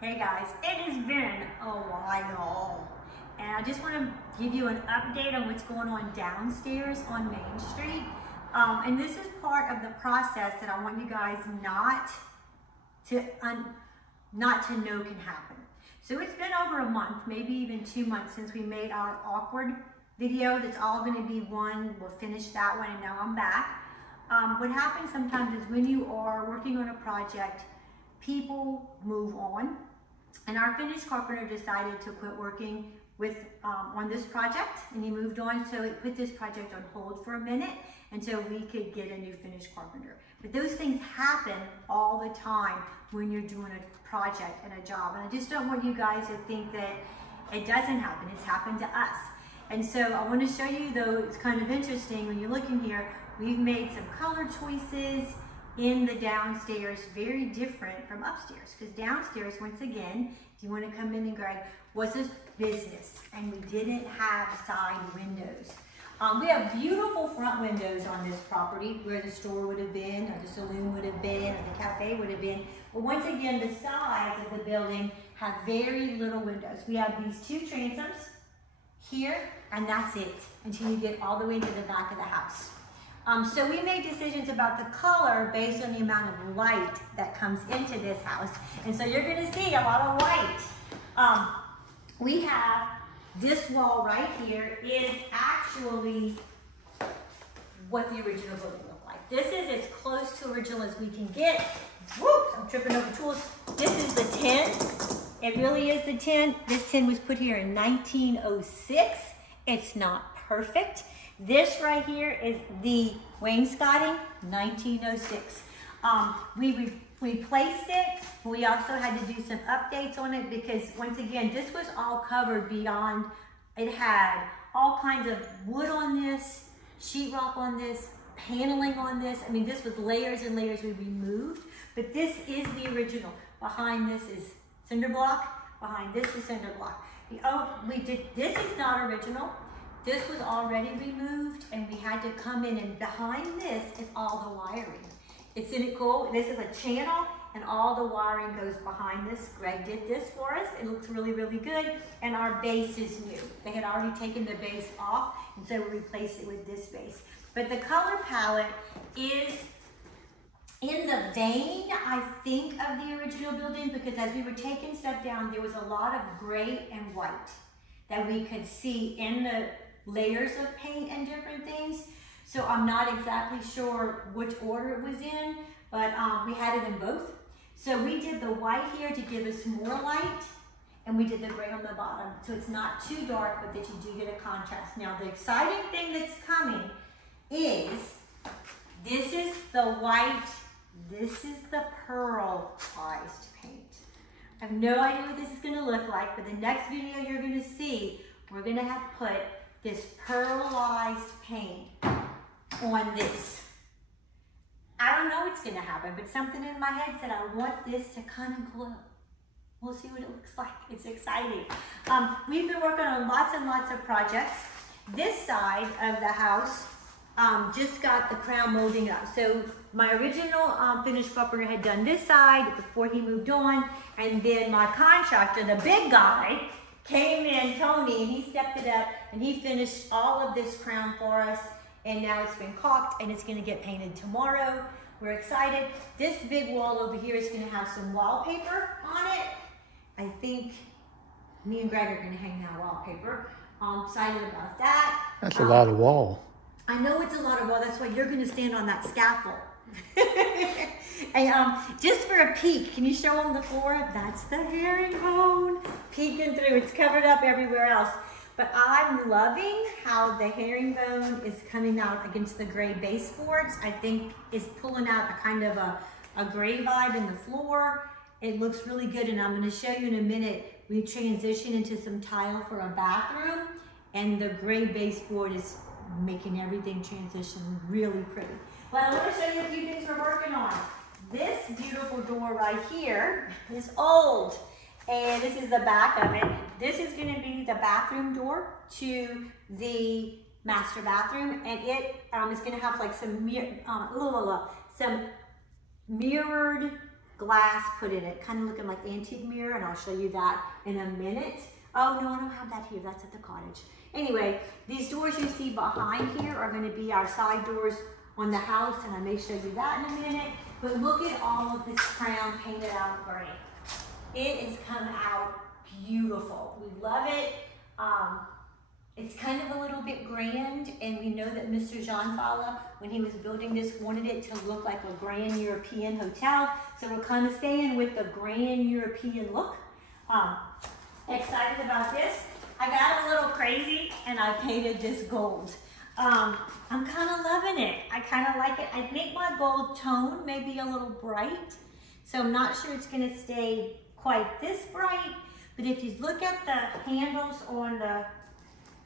Hey guys, it has been a while, and I just want to give you an update on what's going on downstairs on Main Street. And this is part of the process that I want you guys not to know can happen. So it's been over a month, maybe even 2 months since we made our awkward video. That's all going to be one. We'll finish that one, and now I'm back. What happens sometimes is when you are working on a project, people move on. And our finish carpenter decided to quit working with on this project, and he moved on, so it put this project on hold for a minute until we could get a new finish carpenter. But those things happen all the time when you're doing a project and a job, and I just don't want you guys to think that it doesn't happen. It's happened to us. And so I want to show you, though it's kind of interesting when you look in here, we've made some color choices in the downstairs, very different from upstairs, because downstairs, once again, if you want to come in and Greg, was a business, and we didn't have side windows. We have beautiful front windows on this property where the store would have been, or the saloon would have been, or the cafe would have been. But once again, the sides of the building have very little windows. We have these two transoms here, and that's it, until you get all the way to the back of the house. So we made decisions about the color based on the amount of light that comes into this house. And so you're gonna see a lot of white. We have this wall right here is actually what the original building looked like. This is as close to original as we can get. Whoops, I'm tripping over tools. This is the tin. It really is the tin. This tin was put here in 1906. It's not perfect. This right here is the wainscoting, 1906. We replaced it. We also had to do some updates on it because, once again, this was all covered beyond. It had all kinds of wood on this, sheetrock on this, paneling on this. I mean, this was layers and layers we removed, but this is the original. Behind this is cinder block. Behind this is cinder block. This is not original. This was already removed, and we had to come in, and behind this is all the wiring. Isn't it cool? This is a channel, and all the wiring goes behind this. Greg did this for us. It looks really, really good, and our base is new. They had already taken the base off, and so we replaced it with this base. But the color palette is in the vein, I think, of the original building, because as we were taking stuff down, there was a lot of gray and white that we could see in the layers of paint and different things. So I'm not exactly sure which order it was in, but we had it in both. So we did the white here to give us more light, and we did the gray on the bottom. So it's not too dark, but that you do get a contrast. Now the exciting thing that's coming is, this is the white, this is the pearlized paint. I have no idea what this is gonna look like, but the next video you're gonna see, we're gonna have put this pearlized paint on this. I don't know what's gonna happen, but something in my head said I want this to kind of glow. We'll see what it looks like. It's exciting. We've been working on lots and lots of projects. This side of the house just got the crown molding up. So my original finish carpenter had done this side before he moved on, and then my contractor, the big guy, came in, Tony, and he stepped it up, and he finished all of this crown for us, and now it's been caulked, and it's gonna get painted tomorrow. We're excited. This big wall over here is gonna have some wallpaper on it. I think me and Greg are gonna hang that wallpaper. I'm excited about that. That's a lot of wall. I know it's a lot of wall, that's why you're gonna stand on that scaffold. And just for a peek, can you show them the floor? That's the herringbone peeking through. It's covered up everywhere else. But I'm loving how the herringbone is coming out against the gray baseboards. I think it's pulling out a kind of a gray vibe in the floor. It looks really good, and I'm gonna show you in a minute. We transition into some tile for a bathroom, and the gray baseboard is making everything transition really pretty. But I want to show you a few things we're working on. This beautiful door right here is old, and this is the back of it. This is going to be the bathroom door to the master bathroom, and it is going to have like some mirrored glass put in it, kind of looking like antique mirror, and I'll show you that in a minute. Oh no, I don't have that here, that's at the cottage. Anyway, these doors you see behind here are gonna be our side doors on the house, and I may show you that in a minute. But look at all of this crown painted out gray. It has come out beautiful. We love it. It's kind of a little bit grand, and we know that Mr. Jean Falla, when he was building this, wanted it to look like a grand European hotel. So we're kind of staying with the grand European look. Excited about this. I got a little crazy and I painted this gold. I'm kind of loving it. I kind of like it. I think my gold tone may be a little bright, so I'm not sure it's going to stay quite this bright. But if you look at the handles on the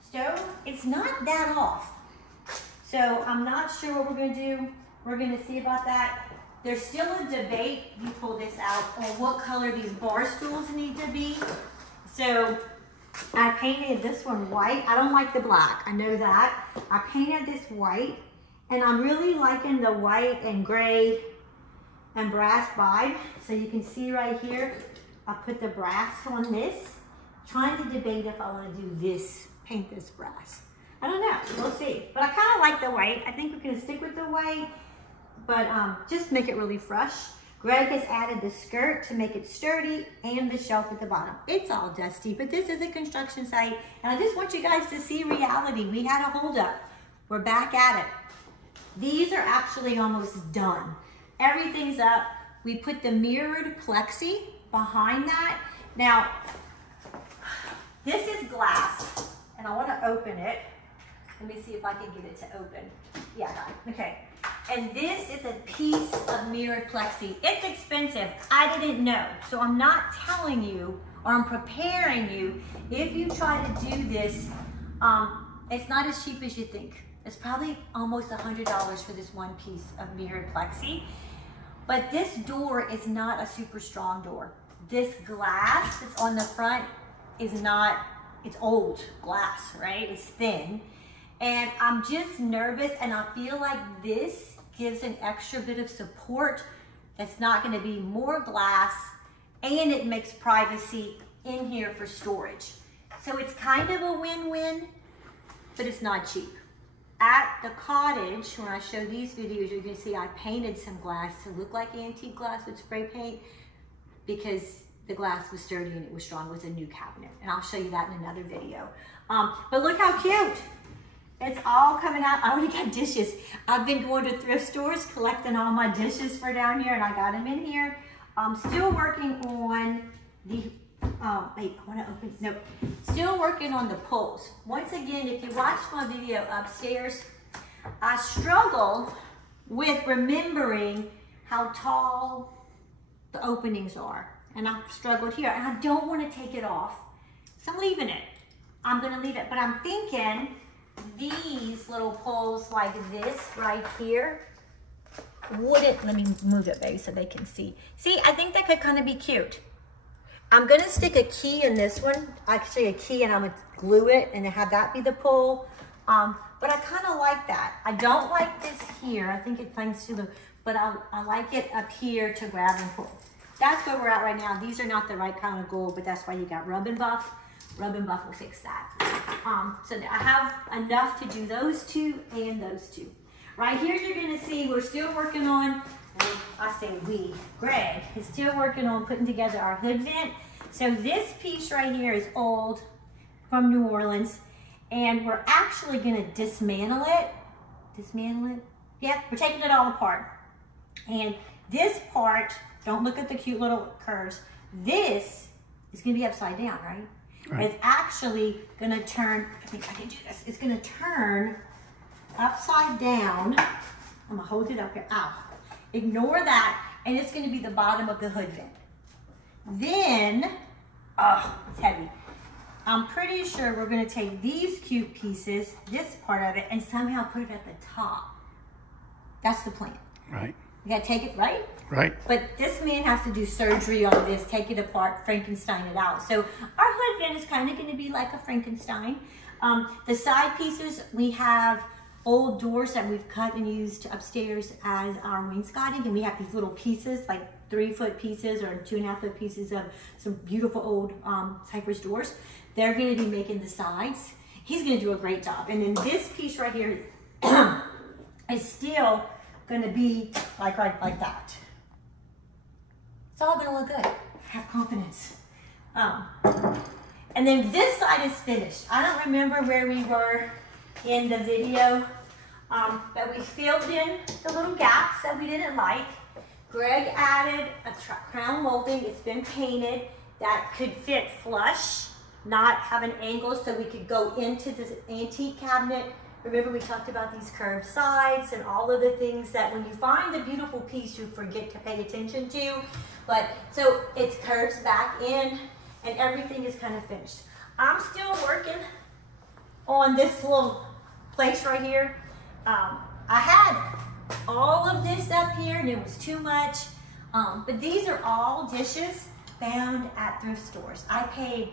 stove, it's not that off. So I'm not sure what we're going to do. We're going to see about that. There's still a debate, you pull this out, on what color these bar stools need to be. So I painted this one white. I don't like the black, I know that. I painted this white, and I'm really liking the white and gray and brass vibe. So you can see right here, I put the brass on this. Trying to debate if I want to do this, paint this brass. I don't know, we'll see. But I kind of like the white. I think we're going to stick with the white, but just make it really fresh. Greg has added the skirt to make it sturdy and the shelf at the bottom. It's all dusty, but this is a construction site, and I just want you guys to see reality. We had a holdup. We're back at it. These are actually almost done. Everything's up. We put the mirrored plexi behind that. Now, this is glass, and I want to open it. Let me see if I can get it to open. Yeah, okay. And this is a piece of mirrored plexi. It's expensive, I didn't know. So I'm not telling you, or I'm preparing you, if you try to do this, it's not as cheap as you think. It's probably almost $100 for this one piece of mirrored plexi. But this door is not a super strong door. This glass that's on the front is not, it's old glass, right? It's thin. And I'm just nervous, and I feel like this gives an extra bit of support that's not going to be more glass, and it makes privacy in here for storage. So it's kind of a win-win, but it's not cheap. At the cottage, when I show these videos, you're going to see I painted some glass to look like antique glass with spray paint because the glass was sturdy and it was strong. It was a new cabinet, and I'll show you that in another video. But look how cute. It's all coming out. I already got dishes. I've been going to thrift stores collecting all my dishes for down here, and I got them in here. I'm still working on the, wait, I want to open, no. Still working on the pulls. Once again, if you watched my video upstairs, I struggle with remembering how tall the openings are. And I've struggled here, and I don't want to take it off. So I'm leaving it. I'm going to leave it, but I'm thinking these little pulls like this right here wouldn't, let me move it, baby, so they can see. See, I think that could kind of be cute. I'm going to stick a key in this one, actually a key, and I'm going to glue it and have that be the pull. But I kind of like that. I don't like this here. I think it thanks to the, but I like it up here to grab and pull. That's where we're at right now. These are not the right kind of gold, but that's why you got Rub and Buff. Rub and Buff will fix that. So I have enough to do those two and those two. Right here, you're gonna see we're still working on, I say we, Greg is still working on putting together our hood vent. So this piece right here is old from New Orleans, and we're actually gonna dismantle it. Dismantle it? Yep, we're taking it all apart. And this part, don't look at the cute little curves. This is gonna be upside down, right? Right. It's actually gonna turn, I think I can do this. It's gonna turn upside down. I'm gonna hold it up here, ow. Ignore that, and it's gonna be the bottom of the hood vent. Then, oh, it's heavy. I'm pretty sure we're gonna take these cute pieces, this part of it, and somehow put it at the top. That's the plan. Right. You gotta take it, right? Right. But this man has to do surgery on this, take it apart, Frankenstein it out. So our hood vent is kind of gonna be like a Frankenstein. The side pieces, we have old doors that we've cut and used upstairs as our wainscoting, and we have these little pieces, like 3-foot pieces or 2.5-foot pieces of some beautiful old cypress doors. They're going to be making the sides. He's going to do a great job. And then this piece right here is still going to be like that. It's all going to look good. Have confidence. And then this side is finished. I don't remember where we were in the video, but we filled in the little gaps that we didn't like. Greg added a crown molding. It's been painted that could fit flush, not have an angle, so we could go into this antique cabinet. Remember, we talked about these curved sides and all of the things that when you find the beautiful piece, you forget to pay attention to. But so it curves back in and everything is kind of finished. I'm still working on this little place right here. I had all of this up here and it was too much. But these are all dishes found at thrift stores. I paid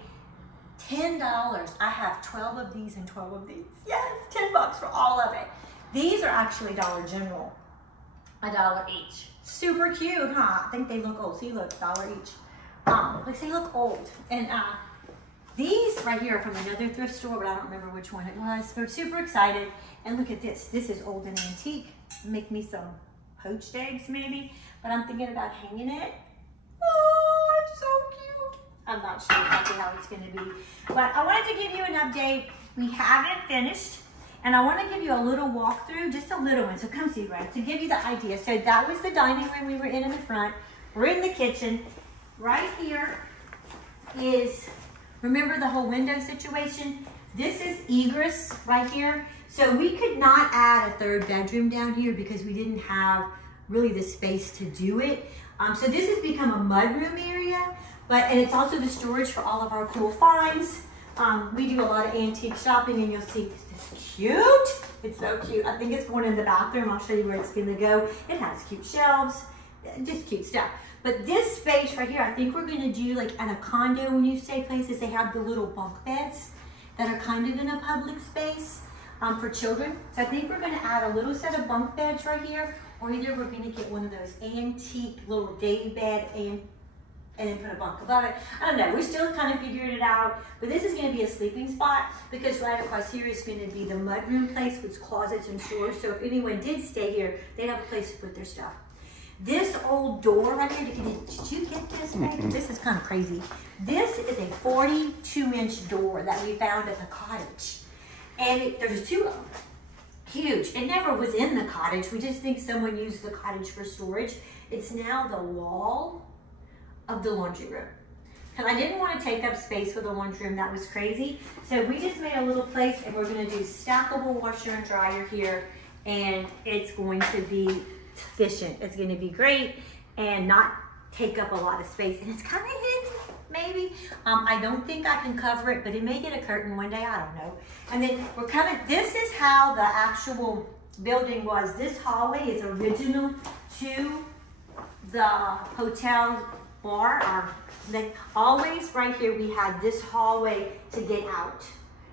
$10. I have 12 of these and 12 of these. Yes, 10 bucks for all of it. These are actually Dollar General, $1 each. Super cute, huh? I think they look old. See, look, $1 each. Like they look old. And these right here are from another thrift store, but I don't remember which one it was. We're super excited. And look at this. This is old and antique. Make me some poached eggs maybe, but I'm thinking about hanging it. Oh, it's so cute. I'm not sure exactly how it's going to be, but I wanted to give you an update. We haven't finished, and I want to give you a little walkthrough, just a little one. So come see, right, to give you the idea. So that was the dining room we were in the front. We're in the kitchen. Right here is, remember the whole window situation? This is egress right here. So we could not add a third bedroom down here because we didn't have really the space to do it. So this has become a mudroom area, and it's also the storage for all of our cool finds. We do a lot of antique shopping, and you'll see this is cute. It's so cute. I think it's going in the bathroom. I'll show you where it's going to go. It has cute shelves, just cute stuff. But this space right here, I think we're going to do like at a condo when you stay places, they have the little bunk beds that are kind of in a public space for children. So I think we're going to add a little set of bunk beds right here, or either we're going to get one of those antique little day bed and then put a bunk above it. I don't know, we're still kind of figuring it out, but this is going to be a sleeping spot because right across here is going to be the mudroom place with closets and drawers. So if anyone did stay here, they'd have a place to put their stuff. This old door right here, did you get this, Meg? This is kind of crazy. This is a 42-inch door that we found at the cottage. And there's two of them. Huge. It never was in the cottage. We just think someone used the cottage for storage. It's now the wall of the laundry room. Because I didn't want to take up space for the laundry room. That was crazy. So we just made a little place, and we're going to do stackable washer and dryer here. And it's going to be efficient. It's going to be great and not take up a lot of space. And it's kind of hidden, maybe. I don't think I can cover it, but it may get a curtain one day. I don't know. And then we're coming. This is how the actual building was. This hallway is original to the hotel bar. Always right here we had this hallway to get out.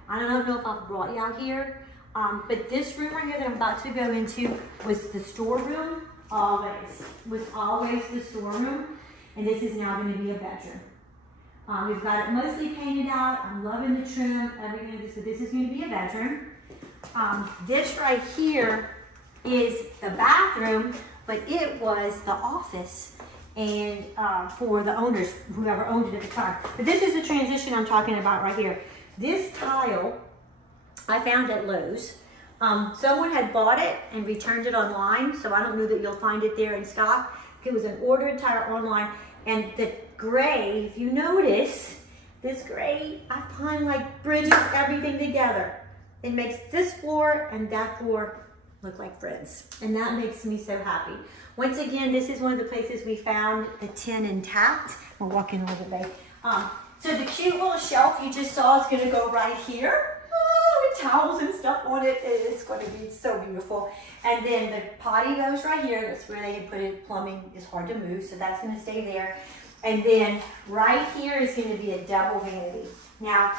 I don't know if I've brought you out here. But this room right here that I'm about to go into was the storeroom, was always the storeroom, and this is now going to be a bedroom. We've got it mostly painted out. I'm loving the trim, everything. So this is going to be a bedroom. This right here is the bathroom, but it was the office and for the owners, whoever owned it at the time. But this is the transition I'm talking about right here. This tile I found at Lowe's. Someone had bought it and returned it online, so I don't know that you'll find it there in stock. It was an ordered tile online, and the gray, if you notice, this gray, I find like bridges everything together. It makes this floor and that floor look like friends, and that makes me so happy. Once again, this is one of the places we found the tin intact. We're walking a little bit. So the cute little shelf you just saw is going to go right here. With towels and stuff on it. It's going to be so beautiful. And then the potty goes right here. That's where they had put it. Plumbing is hard to move, so that's going to stay there. And then right here is going to be a double vanity. Now,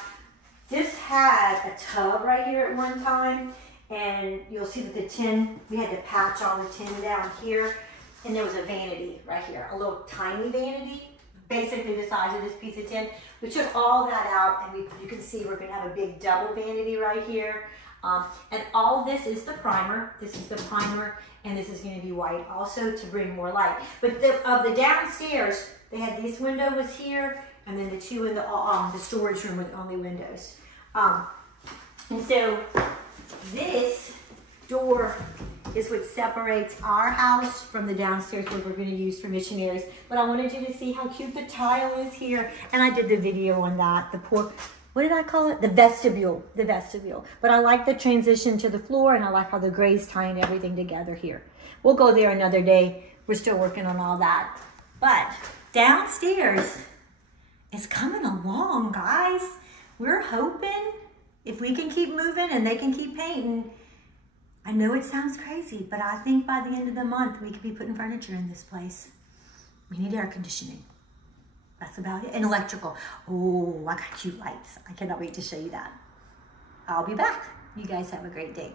this had a tub right here at one time, and you'll see that the tin, we had to patch all the tin down here. and there was a vanity right here, a little tiny vanity, basically the size of this piece of tin. We took all that out, and you can see we're gonna have a big double vanity right here. And all this is the primer. This is the primer, and this is gonna be white also to bring more light. But of the downstairs, they had this window was here, and then the two in the storage room were the only windows. And so this door is what separates our house from the downstairs where we're going to use for missionaries. But I wanted you to see how cute the tile is here. And I did the video on that. What did I call it? The vestibule. The vestibule. But I like the transition to the floor, and I like how the gray's tying everything together here. We'll go there another day. We're still working on all that. But downstairs is coming along, guys. We're hoping if we can keep moving and they can keep painting. I know it sounds crazy, but I think by the end of the month, we could be putting furniture in this place. We need air conditioning. That's about it. And electrical. Oh, I got cute lights. I cannot wait to show you that. I'll be back. You guys have a great day.